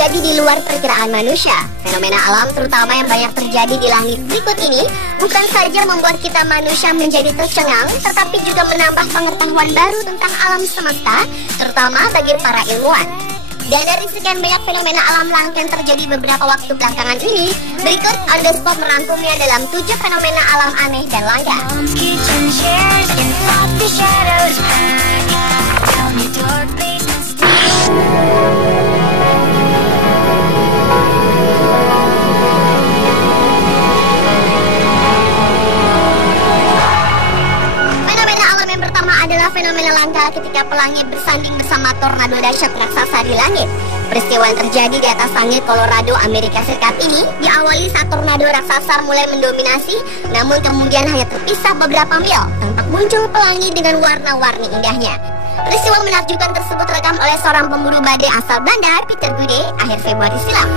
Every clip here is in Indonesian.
terjadi di luar perkiraan manusia. Fenomena alam terutama yang banyak terjadi di langit berikut ini bukan saja membuat kita manusia menjadi tercengang, tetapi juga menambah pengetahuan baru tentang alam semesta, terutama bagi para ilmuwan. Dan dari sekian banyak fenomena alam langka yang terjadi beberapa waktu belakangan ini, berikut On The Spot merangkumnya dalam 7 fenomena alam aneh dan langka. Fenomena langka ketika pelangi bersanding bersama tornado dahsyat raksasa di langit. Peristiwa yang terjadi di atas langit Colorado, Amerika Serikat ini diawali saat tornado raksasa mulai mendominasi, namun kemudian hanya terpisah beberapa mil, tampak muncul pelangi dengan warna-warni indahnya. Peristiwa menakjubkan tersebut terekam oleh seorang pemburu badai asal Belanda, Peter Gude, akhir Februari silam.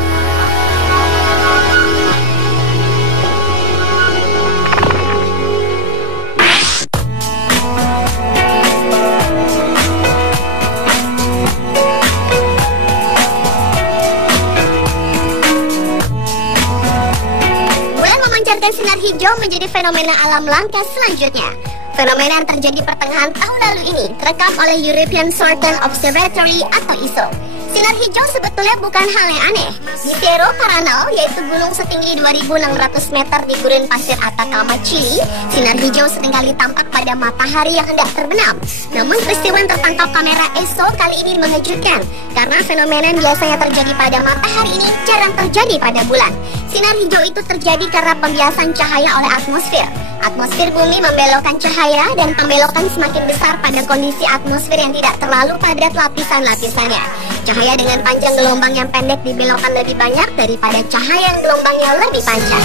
Sinar hijau menjadi fenomena alam langka selanjutnya. Fenomena yang terjadi pertengahan tahun lalu ini terekam oleh European Southern Observatory atau ISO. Sinar hijau sebetulnya bukan hal yang aneh. Di Cerro Paranal, yaitu gunung setinggi 2.600 meter di gurun pasir Atacama, Chili, sinar hijau seringkali tampak pada matahari yang hendak terbenam. Namun peristiwa yang tertangkap kamera ESO kali ini mengejutkan, karena fenomena yang biasanya terjadi pada matahari ini jarang terjadi pada bulan. Sinar hijau itu terjadi karena pembiasan cahaya oleh atmosfer. Atmosfer bumi membelokkan cahaya dan pembelokan semakin besar pada kondisi atmosfer yang tidak terlalu padat lapisan-lapisannya. Cahaya dengan panjang gelombang yang pendek dibelokkan lebih banyak daripada cahaya yang gelombangnya lebih panjang.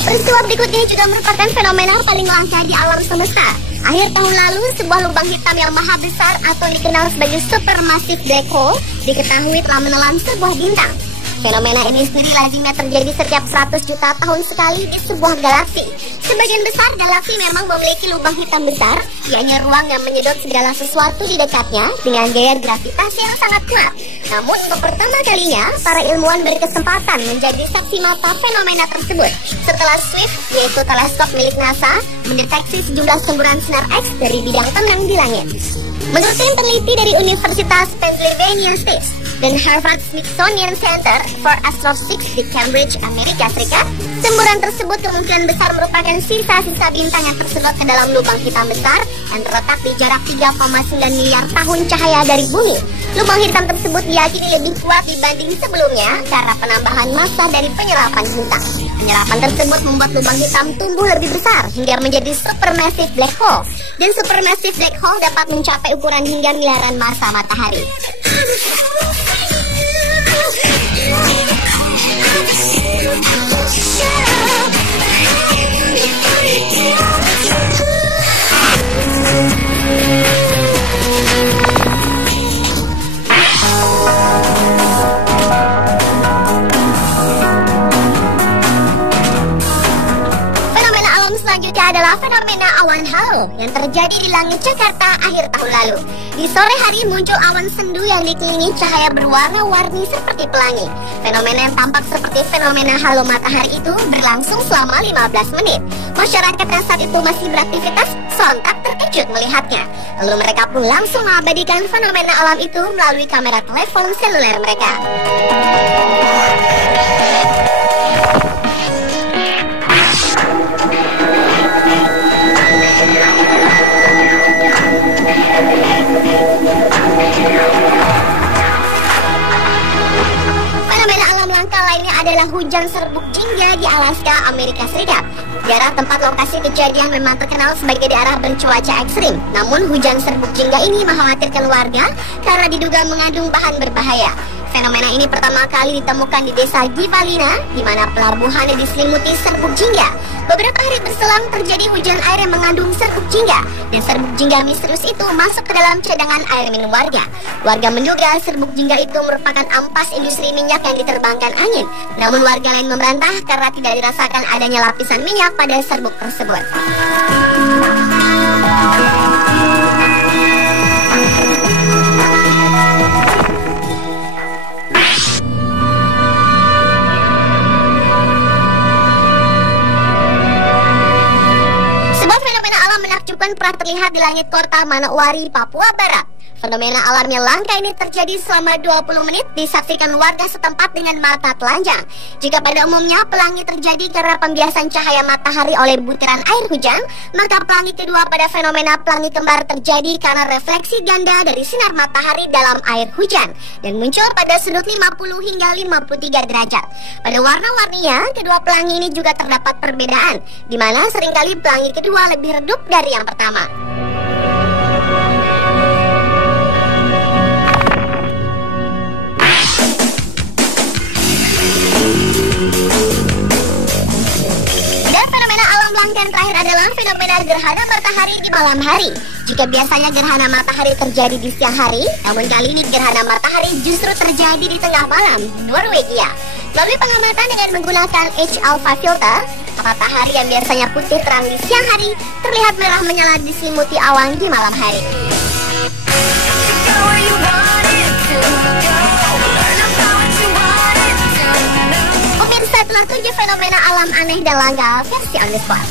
Peristiwa berikutnya juga merupakan fenomena paling langka di alam semesta. Akhir tahun lalu, sebuah lubang hitam yang maha besar atau dikenal sebagai supermassive black hole diketahui telah menelan sebuah bintang. Fenomena ini sendiri lazimnya terjadi setiap 100 juta tahun sekali di sebuah galaksi. Sebagian besar galaksi memang memiliki lubang hitam besar, yakni ruang yang menyedot segala sesuatu di dekatnya dengan gaya gravitasi yang sangat kuat. Namun untuk pertama kalinya, para ilmuwan berkesempatan menjadi saksi mata fenomena tersebut setelah SWIFT, yaitu teleskop milik NASA, mendeteksi sejumlah semburan sinar X dari bidang tenang di langit. Menurut tim peneliti dari Universitas Pennsylvania State dan Harvard Smithsonian Center for Astrophysics di Cambridge, Amerika Serikat, semburan tersebut kemungkinan besar merupakan sisa-sisa bintang yang tersedot ke dalam lubang hitam besar yang terletak di jarak 3,9 miliar tahun cahaya dari bumi. Lubang hitam tersebut diyakini lebih kuat dibanding sebelumnya karena penambahan massa dari penyerapan bintang. Penyerapan tersebut membuat lubang hitam tumbuh lebih besar hingga menjadi supermassive black hole. Dan supermassive black hole dapat mencapai ukuran hingga miliaran massa matahari. Selanjutnya adalah fenomena awan halo yang terjadi di langit Jakarta akhir tahun lalu. Di sore hari muncul awan sendu yang dikelilingi cahaya berwarna-warni seperti pelangi. Fenomena yang tampak seperti fenomena halo matahari itu berlangsung selama 15 menit. Masyarakat yang saat itu masih beraktivitas sontak terkejut melihatnya. Lalu mereka pun langsung mengabadikan fenomena alam itu melalui kamera telepon seluler mereka. Fenomena alam langka lainnya adalah hujan serbuk jingga di Alaska, Amerika Serikat. Daerah tempat lokasi kejadian memang terkenal sebagai daerah bercuaca ekstrim. Namun hujan serbuk jingga ini mengkhawatirkan warga karena diduga mengandung bahan berbahaya. Fenomena ini pertama kali ditemukan di desa Givalina, di mana pelabuhannya diselimuti serbuk jingga. Beberapa hari berselang terjadi hujan air yang mengandung serbuk jingga, dan serbuk jingga misterius itu masuk ke dalam cadangan air minum warga. Warga menduga serbuk jingga itu merupakan ampas industri minyak yang diterbangkan angin. Namun warga lain membantah karena tidak dirasakan adanya lapisan minyak pada serbuk tersebut. Pernah terlihat di langit kota Manokwari, Papua Barat. Fenomena alam yang langka ini terjadi selama 20 menit disaksikan warga setempat dengan mata telanjang. Jika pada umumnya pelangi terjadi karena pembiasan cahaya matahari oleh butiran air hujan, maka pelangi kedua pada fenomena pelangi kembar terjadi karena refleksi ganda dari sinar matahari dalam air hujan dan muncul pada sudut 50 hingga 53 derajat. Pada warna-warninya, kedua pelangi ini juga terdapat perbedaan, di mana seringkali pelangi kedua lebih redup dari yang pertama. Dan fenomena alam langka yang terakhir adalah fenomena gerhana matahari di malam hari. Jika biasanya gerhana matahari terjadi di siang hari, namun kali ini gerhana matahari justru terjadi di tengah malam di Norwegia. Melalui pengamatan dengan menggunakan H-alpha filter, matahari yang biasanya putih terang di siang hari terlihat merah menyala diselimuti awan di malam hari. Pemirsa, telah 7 fenomena alam aneh dan langka versi On The Spot.